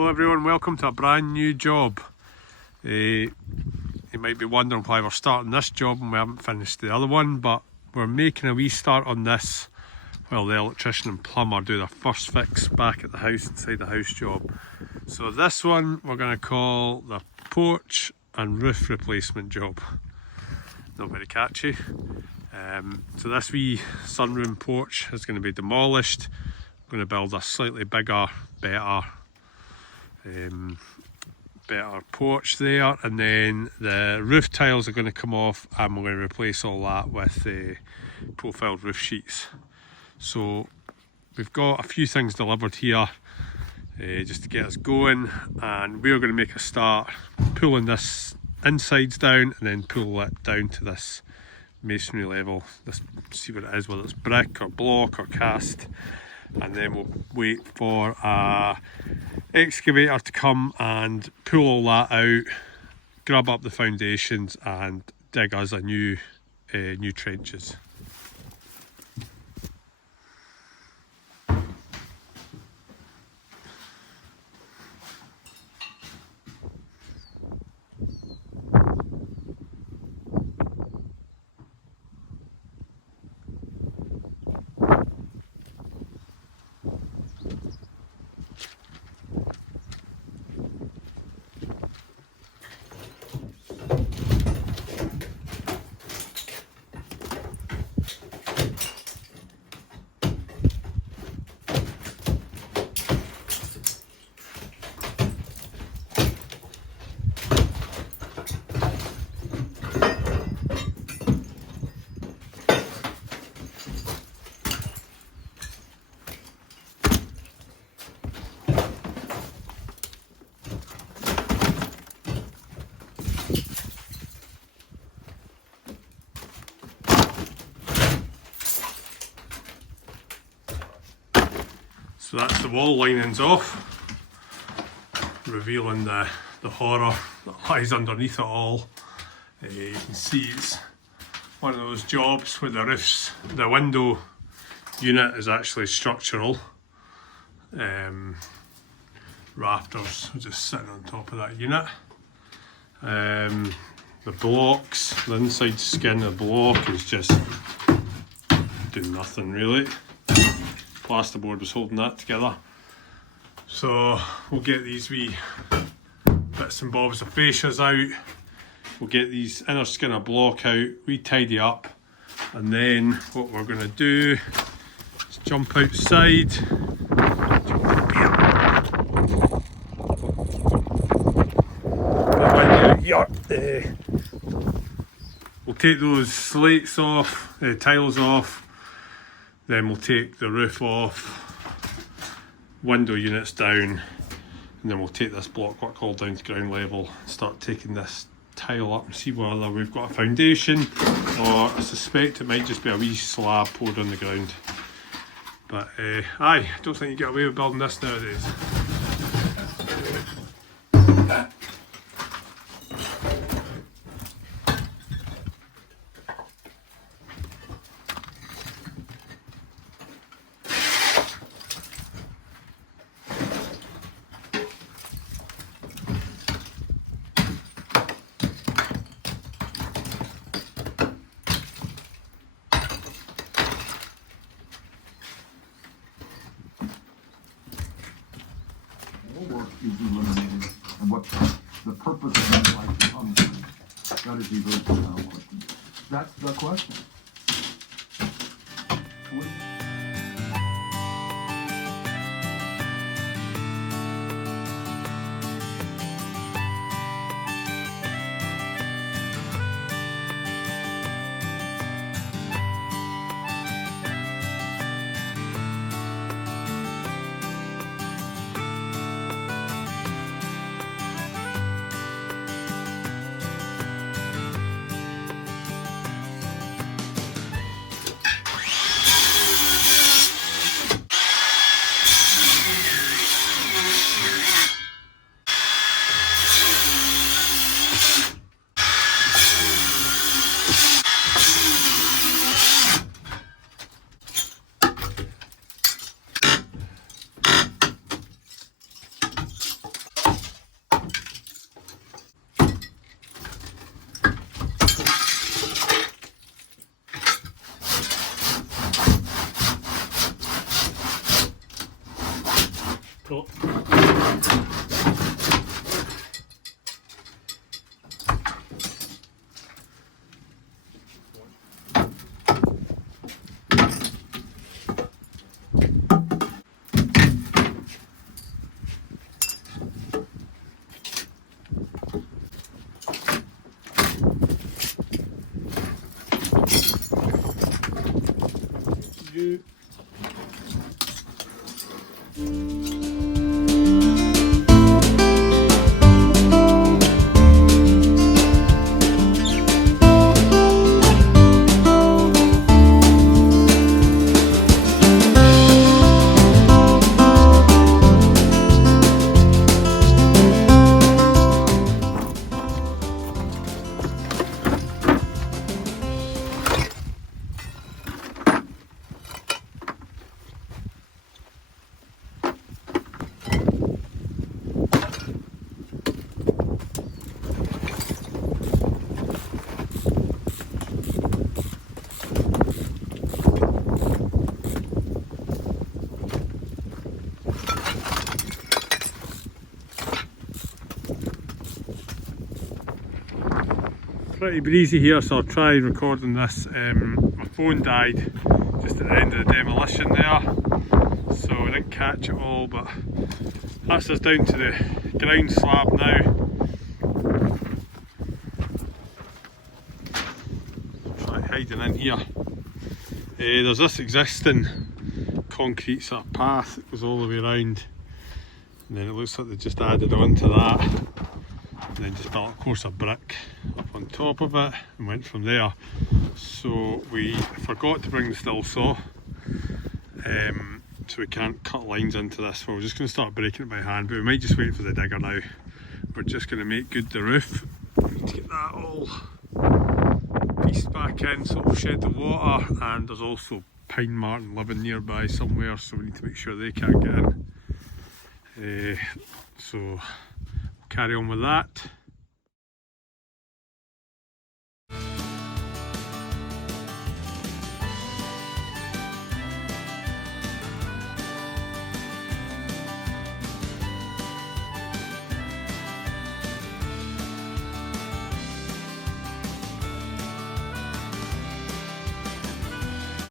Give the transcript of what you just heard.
Hello everyone, welcome to a brand new job. You might be wondering why we're starting this job and we haven't finished the other one, but we're making a wee start on this while the electrician and plumber do their first fix back at the house, inside the house job. So this one we're going to call the porch and roof replacement job. Not very catchy. So this wee sunroom porch is going to be demolished. I'm going to build a slightly bigger, better porch there, and then the roof tiles are going to come off and we're going to replace all that with profiled roof sheets. So we've got a few things delivered here just to get us going, and we're going to make a start pulling this insides down and then pull it down to this masonry level. Let's see what it is, whether it's brick or block or cast, and then we'll wait for a excavator to come and pull all that out, grab up the foundations and dig us a new trenches. So that's the wall linings off, revealing the horror that lies underneath it all. You can see it's one of those jobs where the window unit is actually structural. Rafters are just sitting on top of that unit. The blocks, the inside skin of the block is just doing nothing really. Plasterboard was holding that together. So we'll get these wee bits and bobs of fascias out, we'll get these inner skin of block out, we tidy up, and then what we're going to do is jump outside. We'll take those slates off, tiles off. Then we'll take the roof off, window units down, and then we'll take this block work all down to ground level, start taking this tile up and see whether we've got a foundation, or I suspect it might just be a wee slab poured on the ground. But I don't think you get away with building this nowadays. Work is eliminated, and what the purpose of that life becomes. That is the very fundamental question. That's the question. Pretty breezy here, so I'll try recording this. My phone died just at the end of the demolition there, so I didn't catch it all, but that's us down to the ground slab now. Try hiding in here. There's this existing concrete sort of path that goes all the way around, and then it looks like they just added on to that, and then just built a course of brick up on top of it and went from there. So we forgot to bring the still saw, so we can't cut lines into this. We're just going to start breaking it by hand, but we might just wait for the digger now. We're just going to make good the roof. We need to get that all pieced back in so it'll shed the water, and there's also pine marten living nearby somewhere, so we need to make sure they can't get in. So we'll carry on with that.